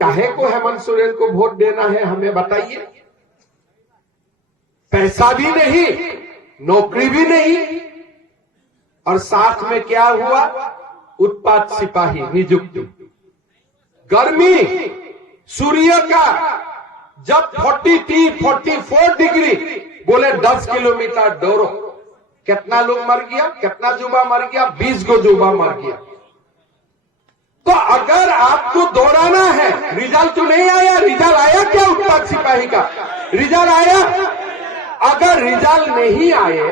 काहे को हेमंत सोरेन को वोट देना है हमें बताइए। पैसा भी नहीं, नौकरी भी नहीं, और साथ में क्या हुआ, उत्पात सिपाही नियुक्ति। गर्मी सूर्य का जब 44 डिग्री बोले 10 किलोमीटर दौड़ो, कितना लोग मर गया, कितना जुबा मर गया, 20 गो जुबा मर गया। तो अगर आपको दौड़ाना है, रिजल्ट तो नहीं आया, रिजल्ट आया क्या उत्पात सिपाही का, रिजल्ट आया। अगर रिजल्ट नहीं आए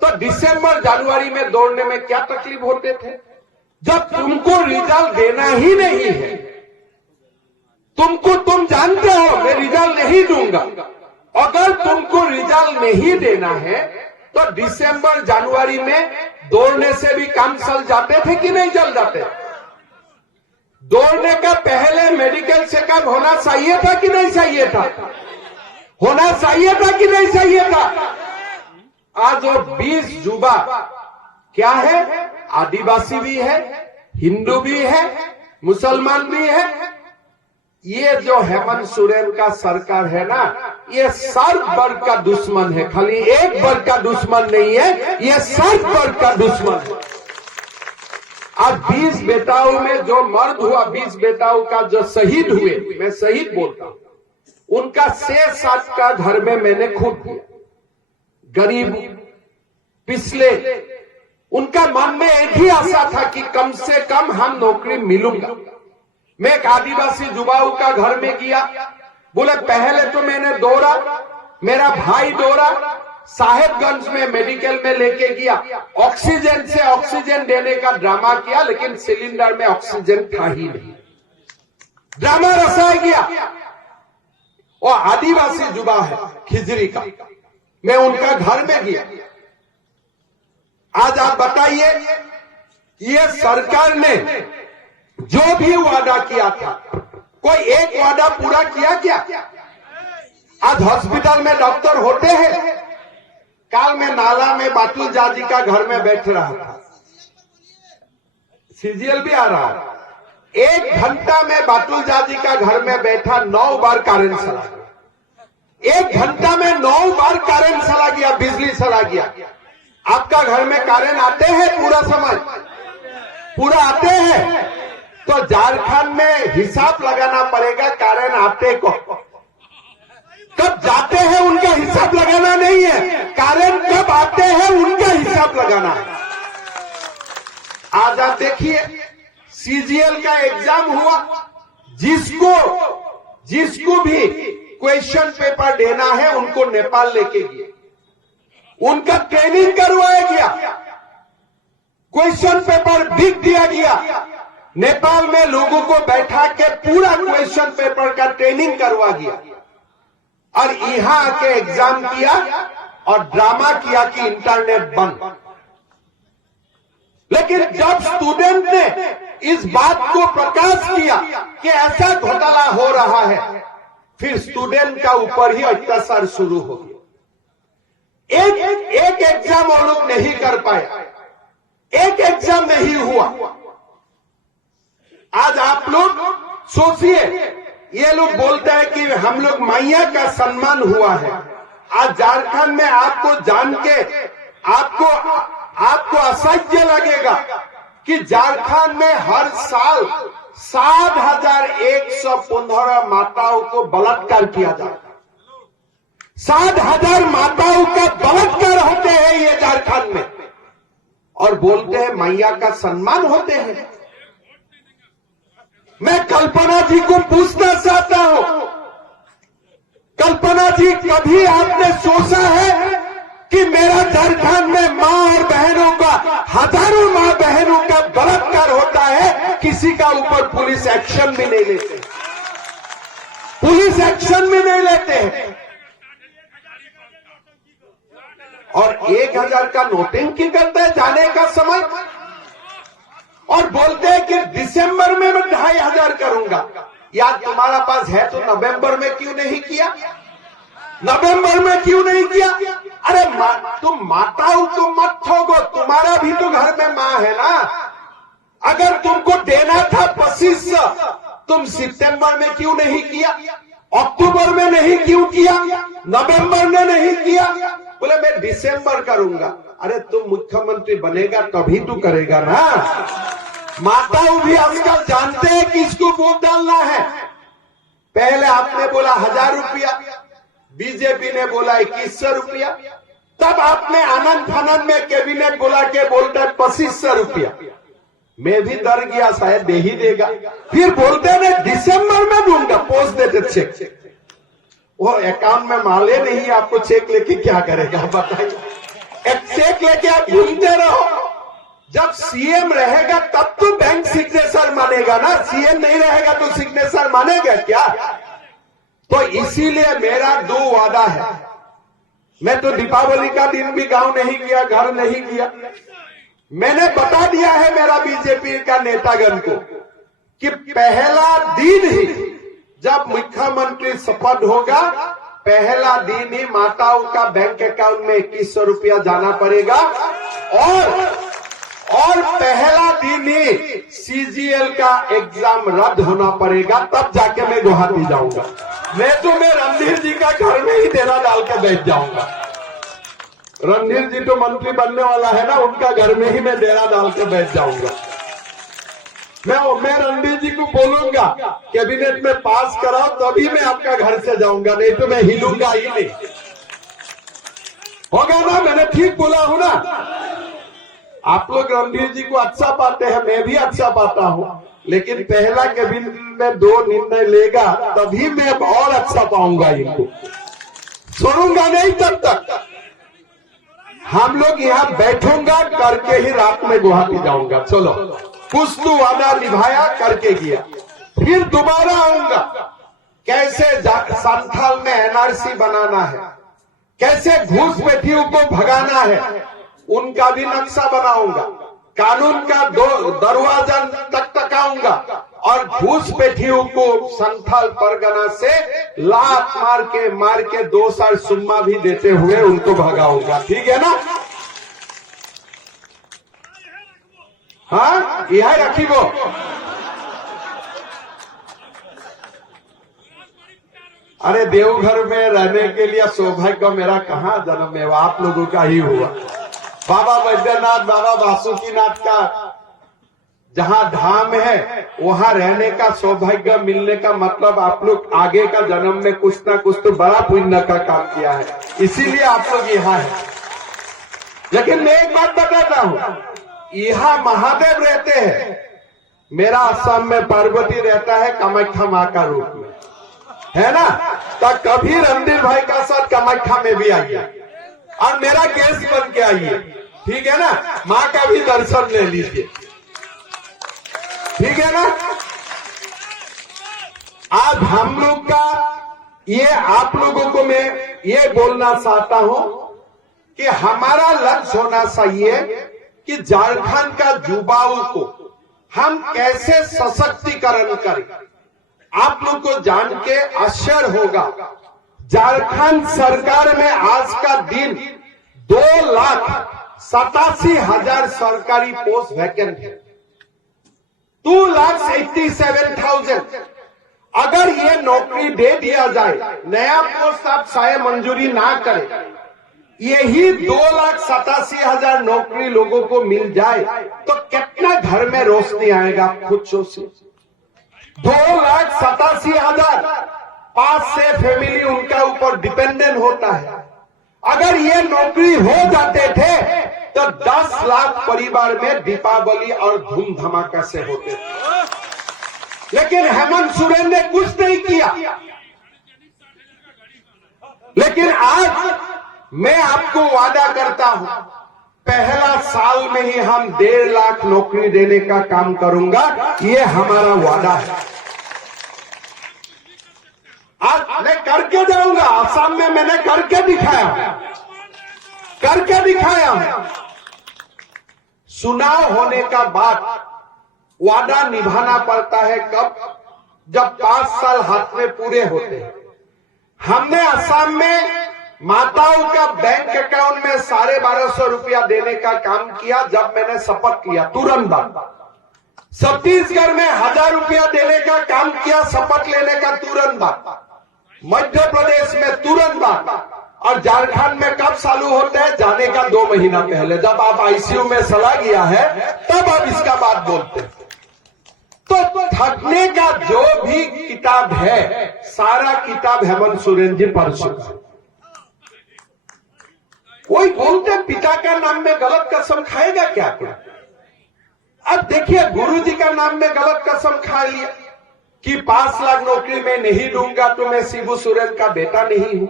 तो दिसंबर जनवरी में दौड़ने में क्या तकलीफ होते थे। जब तुमको रिजल्ट देना ही नहीं है, तुम जानते हो मैं रिजल्ट नहीं दूंगा, अगर तुमको रिजल्ट नहीं देना है तो दिसंबर जनवरी में दौड़ने से भी काम चल जाते थे कि नहीं चल जाते। दौड़ने का पहले मेडिकल चेकअप होना चाहिए था कि नहीं चाहिए था, होना चाहिए था कि नहीं चाहिए था। आज वो 20 युवा क्या है, आदिवासी भी है, हिंदू भी है, मुसलमान भी है। ये जो हेमंत सोरेन का सरकार है ना, ये सर्व वर्ग का दुश्मन है, खाली एक वर्ग का दुश्मन नहीं है, ये सर्व वर्ग का दुश्मन है। आज 20 बेटाओं में जो मर्द हुआ, 20 बेटाओं का जो शहीद हुए, मैं शहीद बोलता हूं, उनका 6-7 का घर में मैंने खुद दिया। गरीब पिछले, उनका मन में एक ही आशा था कि कम से कम हम नौकरी मिलूंगा। मैं एक आदिवासी युवाओं का घर में गया, बोले पहले तो मैंने दौड़ा, मेरा भाई दौड़ा, साहेबगंज में मेडिकल में लेके गया, ऑक्सीजन से ऑक्सीजन देने का ड्रामा किया, लेकिन सिलेंडर में ऑक्सीजन था ही नहीं, ड्रामा रसाया गया। और आदिवासी युवा है खिजरी का, मैं उनका घर में गया। आज आप बताइए, ये सरकार ने जो भी वादा किया था, कोई एक वादा पूरा किया क्या। आज हॉस्पिटल में डॉक्टर होते हैं। काल में नाला में बाटुल जाजी का घर में बैठ रहा था, सीजीएल भी आ रहा है। 1 घंटा में बाटुल जाजी का घर में बैठा, 9 बार करंट चला गया। 1 घंटा में 9 बार करंट चला गया, बिजली चला गया। आपका घर में करंट आते हैं पूरा समय, पूरा आते हैं, तो झारखंड में हिसाब लगाना पड़ेगा करंट आते को, कब जाते हैं उनका हिसाब लगाना नहीं है, करंट कब आते हैं उनका हिसाब लगाना है। आज आप देखिए, सीजीएल का एग्जाम हुआ, जिसको भी क्वेश्चन पेपर देना है उनको नेपाल लेके गए, उनका ट्रेनिंग करवाया गया, क्वेश्चन पेपर बिक दिया गया। नेपाल में लोगों को बैठा के पूरा क्वेश्चन पेपर का ट्रेनिंग करवा गया, और यहां आके एग्जाम किया और ड्रामा किया कि इंटरनेट बंद। लेकिन जब स्टूडेंट ने इस बात को प्रकाश किया कि ऐसा घोटाला हो रहा है, फिर स्टूडेंट का ऊपर ही अत्याचार शुरू हो गया। एक एग्जाम वो लोग नहीं कर पाए, एक एग्जाम नहीं हुआ। आज आप लोग सोचिए, ये लोग बोलते हैं कि हम लोग मैया का सम्मान हुआ है। आज झारखंड में आपको जान के आपको असह्य लगेगा कि झारखंड में हर साल 7,115 माताओं को बलात्कार किया जाता है। 7,000 माताओं का बलात्कार होते हैं ये झारखंड में, और बोलते हैं मैया का सम्मान होते हैं। मैं कल्पना जी को पूछना चाहता हूं, कल्पना जी कभी आपने सोचा है कि मेरा झारखंड में मां और बहनों का, हजारों मां बहनों का बलात्कार होता है, किसी का ऊपर पुलिस एक्शन भी नहीं लेते, पुलिस एक्शन भी नहीं लेते हैं, और 1,000 का नोटिंग करते हैं जाने का समय, और बोलते हैं कि दिसंबर में मैं 2,500 करूंगा। यार तुम्हारा पास है तो नवंबर में क्यों नहीं किया, नवंबर में क्यों नहीं किया। अरे तुम माताओं तो मत ठोको, तुम्हारा भी तो घर में मां है ना। अगर तुमको देना था 2500, तुम सितंबर में क्यों नहीं किया, अक्टूबर में नहीं क्यों किया, नवंबर में नहीं किया? बोले मैं दिसंबर करूंगा। अरे तुम मुख्यमंत्री बनेगा तभी तो करेगा ना। माताओं भी आजकल जानते हैं किसको वोट डालना है। पहले आपने बोला 1000 रुपया, बीजेपी ने बोला 2100 रुपया, तब आपने आनंद फानंद में कैबिनेट बोला के बोलता है 2500 रुपया। मैं भी डर गया शायद दे ही देगा, फिर बोलते हैं मैं दिसंबर में दूंगा, पोस्ट देते चेक। वो अकाउंट में माले नहीं, आपको चेक लेके क्या करेगा बताइए। एक चेक लेके आप घूमते रहो, जब सीएम रहेगा तब तो बैंक सिग्नेचर मानेगा ना, सीएम नहीं रहेगा तो सिग्नेचर मानेगा क्या? तो इसीलिए मेरा 2 वादा है। मैं तो दीपावली का दिन भी गांव नहीं गया, घर नहीं गया। मैंने बता दिया है मेरा बीजेपी का नेतागण को कि पहला दिन ही जब मुख्यमंत्री शपथ होगा, पहला दिन ही माताओं का बैंक अकाउंट में 2100 रुपया जाना पड़ेगा और पहला दिन ही सीजीएल का एग्जाम रद्द होना पड़ेगा, तब जाके मैं गुवाहाटी जाऊंगा। मैं रणधीर जी का घर में ही डेरा डाल के बैठ जाऊंगा। रणधीर जी तो मंत्री बनने वाला है ना, उनका घर में ही मैं डेरा डाल के बैठ जाऊंगा। मैं रणधीर जी को बोलूंगा कैबिनेट में पास कराओ तभी मैं आपका घर से जाऊंगा, नहीं तो मैं हिलूंगा ही नहीं। होगा ना? मैंने ठीक बोला हूं ना? आप लोग रणधीर जी को अच्छा पाते हैं, मैं भी अच्छा पाता हूं, लेकिन पहला कैबिनेट में 2 निर्णय लेगा तभी मैं और अच्छा पाऊंगा इनको। छोड़ूंगा नहीं तब तक। हम लोग यहाँ बैठूंगा करके ही रात में गुवाहाटी जाऊंगा। चलो, कुछ तो वादा निभाया, करके गया, फिर दोबारा आऊंगा। कैसे संथाल में एनआरसी बनाना है, कैसे घूस बैठियों को भगाना है, उनका भी नक्शा बनाऊंगा। कानून का दरवाजा टकटकाऊंगा और घूस बैठियों को संथाल परगना से लात मार के 2 साल सुम्मा भी देते हुए उनको भगाऊंगा। ठीक है ना? हाँ, यह रखी वो। अरे देवघर में रहने के लिए सौभाग्य मेरा कहाँ जन्म है, वो आप लोगों का ही हुआ। बाबा वैद्यनाथ, बाबा वासुकीनाथ का जहां धाम है वहां रहने का सौभाग्य मिलने का मतलब आप लोग आगे का जन्म में कुछ ना कुछ तो बड़ा पुण्य का काम किया है, इसीलिए आप लोग यहाँ है। लेकिन मैं एक बात बताता हूँ, यहाँ महादेव रहते हैं, मेरा असम में पार्वती रहता है कामाख्या माँ का रूप में, है ना? तो कभी रणधीर भाई का साथ कामाख्या में भी आइए और मेरा गेस्ट बन के आइए। ठीक है ना? माँ का भी दर्शन ले लीजिए। ठीक है ना? आज हम लोग का ये आप लोगों को मैं ये बोलना चाहता हूं कि हमारा लक्ष्य होना चाहिए कि झारखंड का युवाओं को हम कैसे सशक्तिकरण करें। आप लोग को जान के आश्चर्य होगा, झारखंड सरकार में आज का दिन 2,87,000 सरकारी पोस्ट वैकेंट है। 2,87,000। अगर ये नौकरी दे दिया जाए, नया पोस्ट आप शायद मंजूरी ना करें, यही 2,87,000 नौकरी लोगों को मिल जाए तो कितना घर में रोशनी आएगा, आप खुद सोचिए। 2,87,000 5 से फैमिली उनका ऊपर डिपेंडेंट होता है। अगर ये नौकरी हो जाते थे तो 10 लाख परिवार में दीपावली और धूम धमाका से होते थे। लेकिन हेमंत सोरेन ने कुछ नहीं किया। लेकिन आज मैं आपको वादा करता हूं, पहला साल में ही हम 1.5 लाख नौकरी देने का काम करूंगा, ये हमारा वादा है। आज मैं करके जाऊंगा। असम में मैंने करके दिखाया। चुनाव होने का बाद वादा निभाना पड़ता है कब? जब 5 साल हाथ में पूरे होते हैं। हमने असम में माताओं का बैंक अकाउंट में 1250 रुपया देने का काम किया जब मैंने शपथ किया, तुरंत बाद छत्तीसगढ़ में 1000 रुपया देने का काम किया, शपथ लेने का तुरंत बाद। मध्य प्रदेश में तुरंत बाद। और झारखंड में कब चालू होता है? जाने का 2 महीना पहले, जब आप आईसीयू में चला गया है तब आप इसका बात बोलते हैं। तो ठगने का जो भी किताब है, सारा किताब हेमंत सोरेन जी पढ़ चुका है। कोई बोलते पिता का नाम में गलत कसम खाएगा क्या? अब देखिए, गुरु जी का नाम में गलत कसम खा लिया कि 5 लाख नौकरी में नहीं दूंगा तो मैं शिबू सोरेन का बेटा नहीं हूं।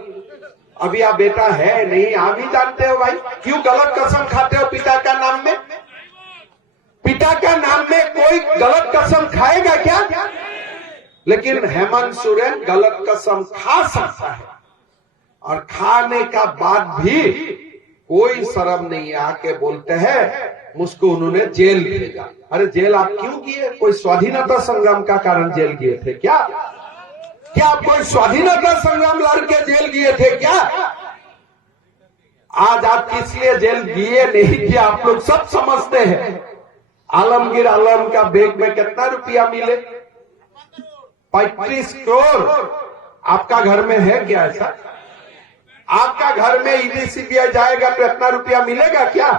अभी आप बेटा है नहीं, आप ही जानते हो भाई, क्यों गलत कसम खाते हो पिता का नाम में? पिता का नाम में कोई गलत कसम खाएगा क्या? लेकिन हेमंत सोरेन गलत कसम खा सकता है, और खाने का बाद भी कोई शर्म नहीं, आके बोलते हैं मुझको उन्होंने जेल भेजा। अरे जेल आप क्यों किए? कोई स्वाधीनता संग्राम का कारण जेल गए थे क्या? क्या आप कोई स्वाधीनता संग्राम लड़ के जेल गए थे क्या? आज आप किस लिए जेल गए नहीं किया आप लोग सब समझते हैं। आलमगीर आलम का बैंक में कितना रुपया मिले? 35 करोड़। आपका घर में है क्या ऐसा? आपका घर में ईडी सीबीआई जाएगा तो इतना रुपया मिलेगा क्या?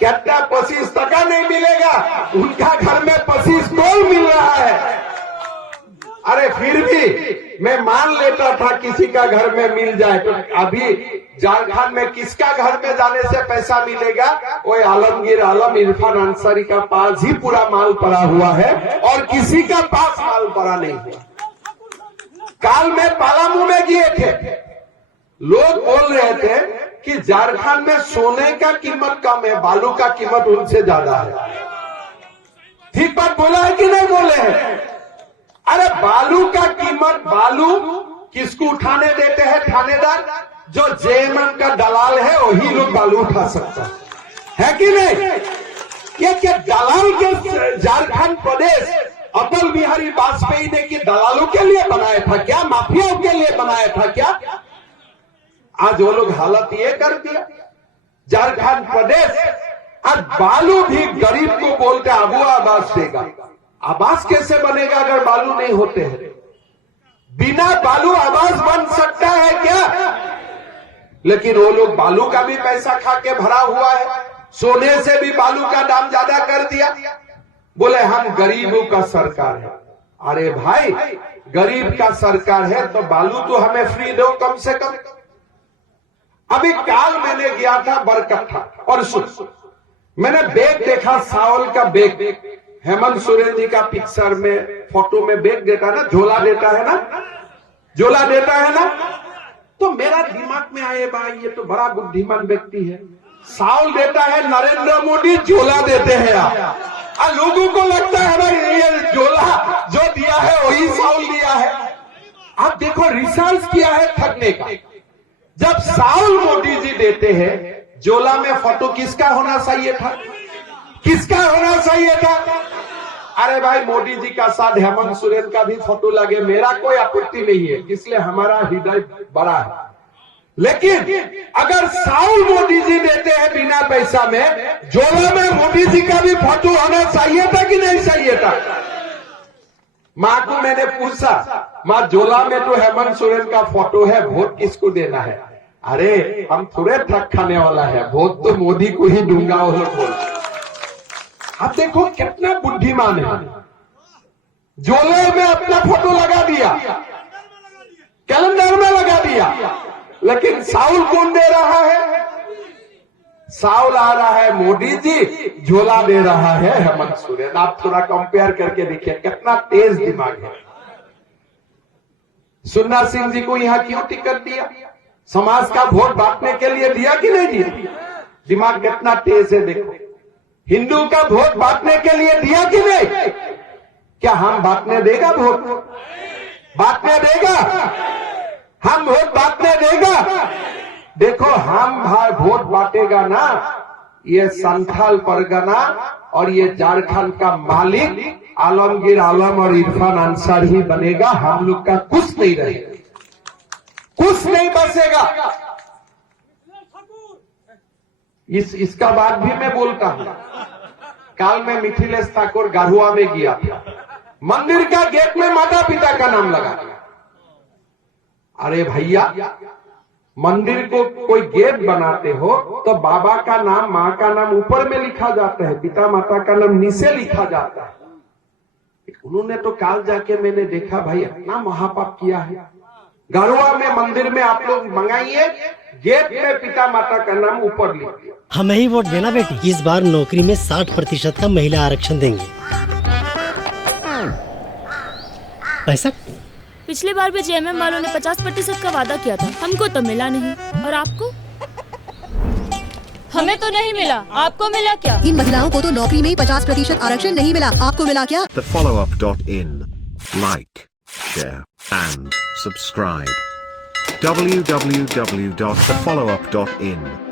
कितना 25% नहीं मिलेगा, उनका घर में 25 करोड़ मिल रहा है। अरे फिर भी मैं मान लेता था किसी का घर में मिल जाए, तो अभी झारखंड में किसका घर में जाने से पैसा मिलेगा? वो आलमगीर आलम, इरफान अंसारी का पास ही पूरा माल पड़ा हुआ है, और किसी का पास माल पड़ा नहीं हुआ। काल में पालामू में गए थे, लोग बोल रहे थे कि झारखंड में सोने का कीमत कम है, बालू का कीमत उनसे ज्यादा है। ठीक बात बोला है कि नहीं बोले हैं? अरे बालू का कीमत, बालू किसको उठाने देते हैं? थानेदार, जो जेएमएम का दलाल है वही लोग बालू उठा सकता है कि नहीं? ये क्या दलाल के झारखंड प्रदेश अटल बिहारी वाजपेयी ने कि दलालों के लिए बनाया था क्या? माफियाओं के लिए बनाया था क्या? आज वो लोग हालत ये कर दिया झारखंड प्रदेश। आज बालू भी गरीब को बोलते अबू आवास देगा। आवास कैसे बनेगा अगर बालू नहीं होते हैं? बिना बालू आवास बन सकता है क्या? लेकिन वो लोग बालू का भी पैसा खा के भरा हुआ है, सोने से भी बालू का दाम ज्यादा कर दिया। बोले हम गरीबों का सरकार है। अरे भाई, गरीब का सरकार है तो बालू तो हमें फ्री दो कम से कम। अभी काल मैंने गया था बरकट्ठा, और मैंने बैग देखा, सावल का बैग। हेमंत सोरेन जी का पिक्चर में फोटो में बैग देता है ना, झोला देता है ना, झोला देता है ना, तो मेरा दिमाग में आए भाई ये तो बड़ा बुद्धिमान व्यक्ति है। सावल देता है नरेंद्र मोदी, झोला देते हैं आप। लोगों को लगता है भाई ये झोला जो दिया है वही सावल दिया है। आप देखो रिसर्च किया है ठगने का। जब सावल मोदी जी देते हैं, झोला में फोटो किसका होना चाहिए था? किसका होना चाहिए था? अरे भाई मोदी जी का साथ हेमंत सोरेन का भी फोटो लगे, मेरा कोई आपत्ति नहीं है, इसलिए हमारा हृदय बड़ा है। लेकिन अगर सावल मोदी जी देते हैं बिना पैसा में, झोला में मोदी जी का भी फोटो होना चाहिए था कि नहीं चाहिए था? मां को मैंने पूछा, मां झोला में तो हेमंत सोरेन का फोटो है, वोट किसको देना है? अरे हम थोड़े ठग खाने वाला है, वोट तो मोदी को ही दूंगा वो लोग बोल। आप देखो कितना बुद्धिमान है, झोले में अपना फोटो लगा दिया, कैलेंडर में लगा दिया। लेकिन सावल कौन दे रहा है? सावल आ रहा है मोदी जी, झोला दे रहा है हेमंत सोरेन। आप थोड़ा कंपेयर करके देखिए कितना तेज दिमाग है। सुन्ना सिंह जी को यहां क्यों टिकट दिया? समाज का वोट बांटने के लिए दिया कि नहीं दिया? दिमाग कितना तेज है देखो। हिंदू का वोट बांटने के लिए दिया कि नहीं? क्या हम बांटने देगा वोट? बांटने देगा? हम वोट बांटने देगा? देखो हम वोट बांटेगा ना, ये संथाल परगना और ये झारखंड का मालिक आलमगीर आलम और इरफान अंसारी ही बनेगा। हम लोग का कुछ नहीं रहेगा, कुछ नहीं बचेगा। इसका बात भी मैं बोलता हूं, काल में मिथिलेश ठाकुर गारुआ में गया था, मंदिर का गेट में माता पिता का नाम लगा। अरे भैया, मंदिर को कोई गेट बनाते हो तो बाबा का नाम, माँ का नाम ऊपर में लिखा जाता है, पिता माता का नाम नीचे लिखा जाता है। उन्होंने तो काल जाके मैंने देखा भाई इतना महापाप किया है। गारुआ में मंदिर में आप लोग मंगाइए, गेट में पिता माता का नाम ऊपर लिखिए। हमें ही वोट देना बेटी, इस बार नौकरी में 60% का महिला आरक्षण देंगे। पैसा पिछली बार भी जेएमएम वालों ने 50% का वादा किया था, हमको तो मिला नहीं। और आपको? हमें तो नहीं मिला, आपको मिला क्या? इन महिलाओं को तो नौकरी में ही 50% आरक्षण नहीं मिला, आपको मिला क्या? TheFollowUp.in. Like, share and subscribe. www.thefollowup.in